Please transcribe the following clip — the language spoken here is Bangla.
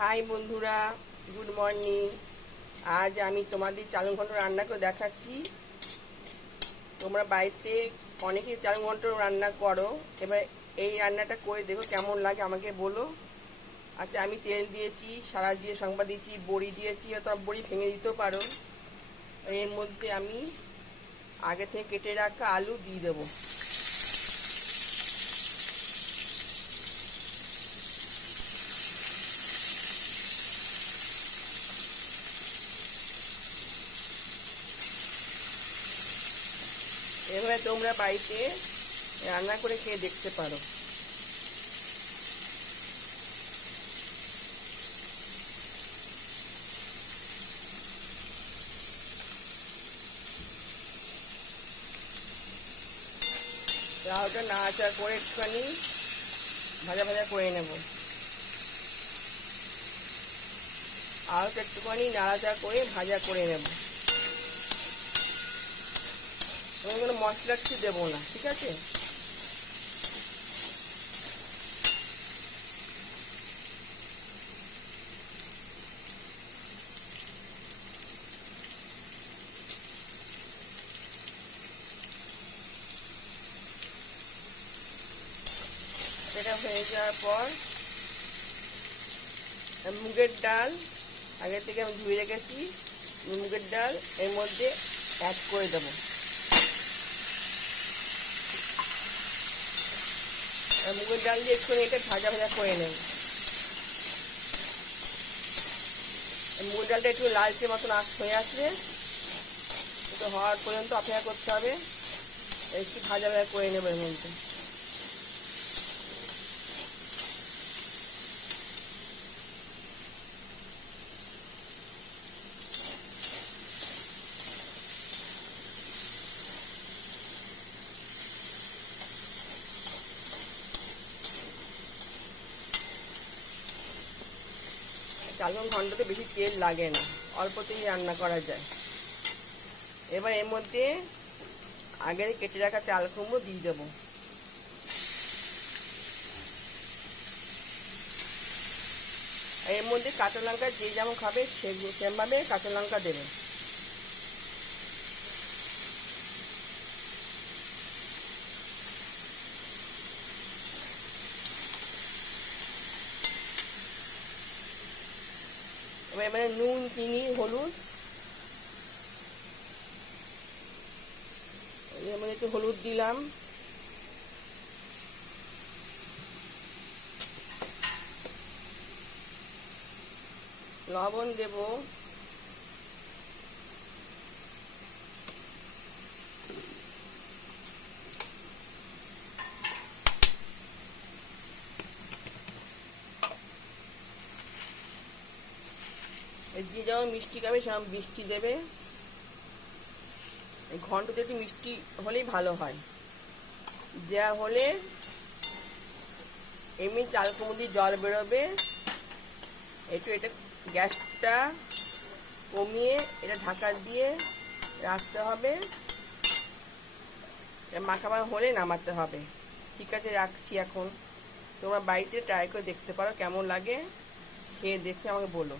হাই বন্ধুরা, গুড মর্নিং। আজ আমি তোমাদের চালুন ঘন্ট রান্না করে দেখাচ্ছি। তোমরা বাড়িতে অনেকেই চালুন ঘন্ট রান্না করো, এবার এই রান্নাটা করে দেখো কেমন লাগে আমাকে বলো। আচ্ছা, আমি তেল দিয়েছি, সারা দিয়ে সংবাদ দিয়েছি, বড়ি দিয়েছি, অথবা বড়ি ভেঙে দিতেও পারো। এর মধ্যে আমি আগে থেকে কেটে রাখা আলু দিয়ে দেবো। এভাবে তোমরা বাড়িতে রান্না করে খেয়ে দেখতে পারো। আলুটা নাড়াচাড়া করে একটুখানি ভাজা ভাজা করে নেব। আলুটা একটুখানি নাড়াচাড়া করে ভাজা করে নেব। আমি কোনো মশলা কিছু দেবো না, ঠিক আছে? এটা হয়ে যাওয়ার পর মুগের ডাল আগে থেকে আমি ধুয়ে রেখেছি, মুগের ডাল এর মধ্যে অ্যাড করে দেবো। মুগের ডাল দিয়ে একটু এটা ভাজা ভাজা করে নেব। মুগের ডালটা একটু লালচে মতন হয়ে আসলে একটু হওয়ার পর্যন্ত অপেক্ষা করতে হবে। একটু ভাজা ভাজা করে নেব এর মধ্যে। চালুন ঘন্টতে বেশি তেল লাগে না, অল্পতেই রান্না করা যায়। এবার এর মধ্যে আগে কেটে রাখা চাল কুমড়ো দিয়ে দেবো। এর মধ্যে কাঁচা লঙ্কা যে যেমন খাবে সেভাবে কাঁচা লঙ্কা দেবে। এবার নুন, চিনি, হলুদ, এর মধ্যে একটু হলুদ দিলাম, লবণ দেব, যে যেমন মিষ্টি খাবে সেরকম মিষ্টি দেবে। এই ঘন্টতে একটু মিষ্টি হলেই ভালো হয়, দেওয়া হলে এমনি চাল কুমড়ো দিয়ে জল বেরোবে। একটু এটা গ্যাসটা কমিয়ে এটা ঢাকা দিয়ে রাখতে হবে। মাখামাখা হলে নামাতে হবে। ঠিক আছে, রাখছি এখন। তোমরা বাড়িতে ট্রাই করে দেখতে পারো কেমন লাগে, খেয়ে দেখে আমাকে বলো।